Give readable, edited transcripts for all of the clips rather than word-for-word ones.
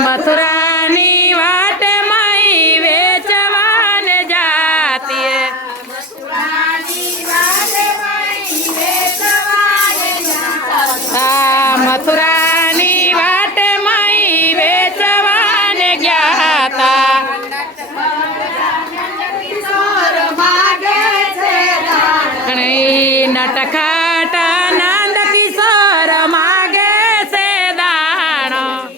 મથુરાની વાટ મઈ વેચવાન જાતીએ મથુરાની વાટ મઈ વેચવાન ગયા તા નટખાટ નંદ કિશોર માગે છે દાણ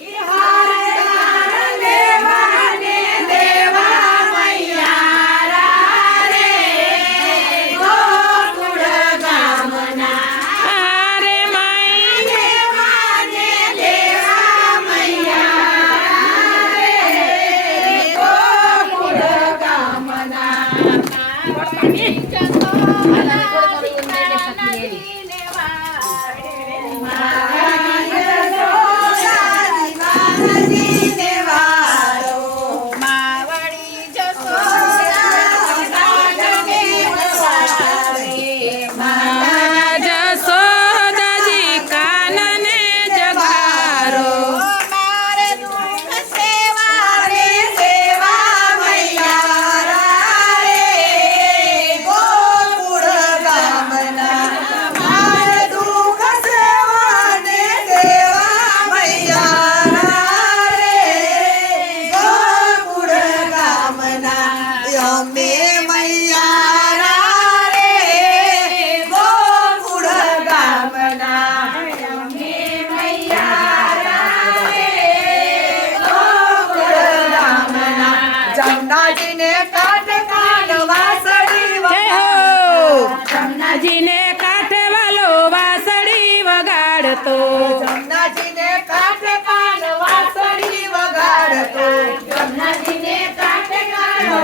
જમનાજીને કાંઠે વાલો વાસળી વગાડતો જમનાજીને કાંઠે કાન વાસળી વગાડતો જમનાજીને કાંઠે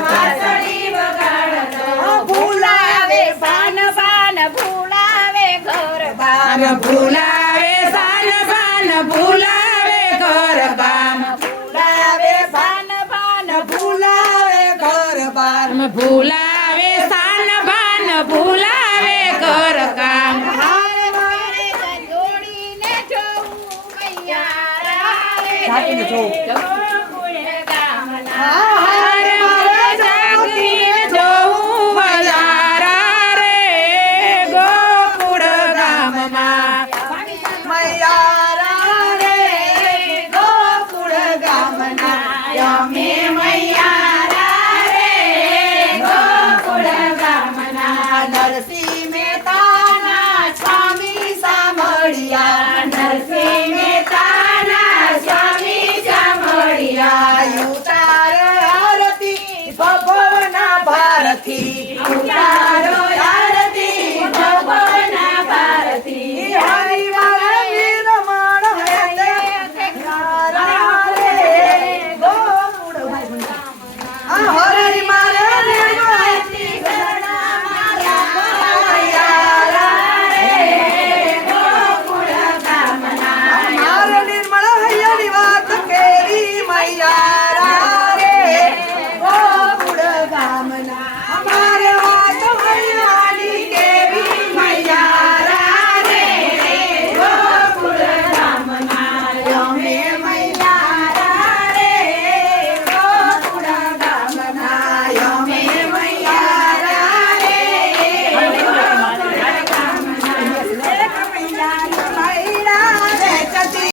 વાસળી વગાડતો ભૂલાવે ભાન ભાન ભૂલાવે ઘર બાર ભૂલાવે સાન ભાન ભૂલાવે ઘર બામ ભૂલાવે ભાન ભાન ભૂલાવે ઘર બાર ભૂલાવે સાન ભાન ભૂલાવે ઘર કામ જોડીને જોવું મૈયા રે જોવું ગામના